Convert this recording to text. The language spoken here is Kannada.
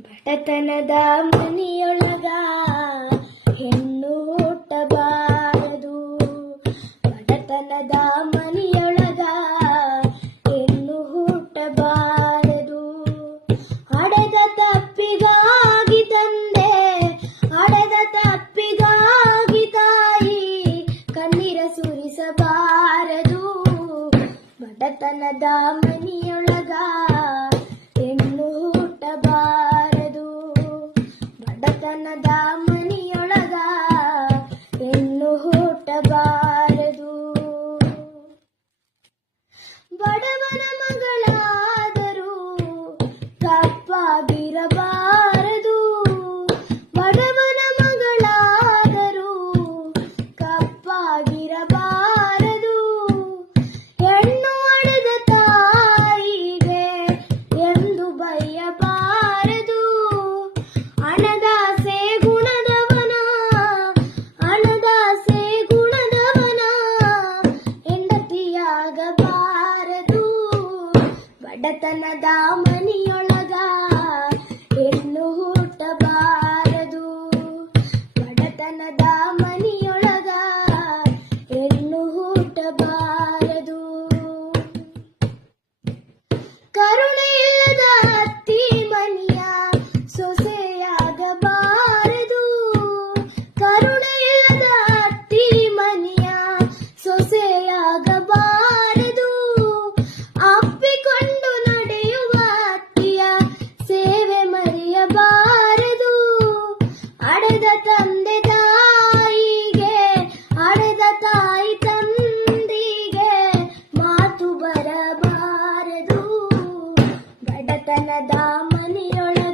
ಬಡತನದ ಮನೆಯೊಳಗ ಹೆಣ್ಣು ಹುಟ್ಟಬಾರದು. ಬಡತನದ ಮನೆಯೊಳಗ ಹೆಣ್ಣು ಹುಟ್ಟಬಾರದು. ಹಡೆದ ತಪ್ಪಿಗಾಗಿ ತಂದೆ, ಹಡೆದ ತಪ್ಪಿಗಾಗಿ ತಾಯಿ ಕಣ್ಣೀರ ಸುರಿಸಬಾರದು. ಬಡತನದ ಮನೆಯೊಳಗ ಹೆಣ್ಣು ಹುಟ್ಟಬಾರದು. ಬಡತನದ ಮನೆಯೊಳಗ ಹೆಣ್ಣು ಹುಟ್ಟಬಾರದು. ಬಡವನ ಮಗಳಾದರೂ ಕಪ್ಪಾಗಿರಬಾರದು. ಬಡವನ ಮಗಳಾದರೂ ಕಪ್ಪಾಗಿರಬಾರದು. ಹೆಣ್ಣು ಹಡೆದ ತಾಯಿಗೆ ಎಂದು ಬಯ್ಯಬಾರದು. ಹಣದಾಸೆ ಗುಣದವನ, ಹಣದಾಸೆ ಗುಣದವನ ಹೆಂಡತಿಯಾಗಬಾರದು. ಬಡತನದ ಮನೆಯೊಳಗ ಹೆಣ್ಣು ಹುಟ್ಟಬಾರದು. ಬಡತನದ ಮನೆಯೊಳಗ ಹೆಣ್ಣು ಹುಟ್ಟಬಾರದು. ಕರುಣೆ ಇಲ್ಲದ ಅತ್ತಿ ಮನೆಯ ಸೊಸೆಯಾಗಬಾರದು. ಕರುಣೆ ಇಲ್ಲದ ಅತ್ತಿ ಮನೆಯ ಸೊಸೆಯಾಗಬಾರದು. ಅಪ್ಪಿಕೊಂಡು ನಡೆಯುವ ಅತ್ತಿಯ ಸೇವೆ ಮರೆಯಬಾರದು. ಹಡೆದ ತಂದೆ ತಾಯಿಗೆ, ಹಡೆದ ತಾಯಿ ತಂದೆಗೆ ಮಾತು ಬರಬಾರದು. ಬಡತನದ ಮನೆಯೊಳಗ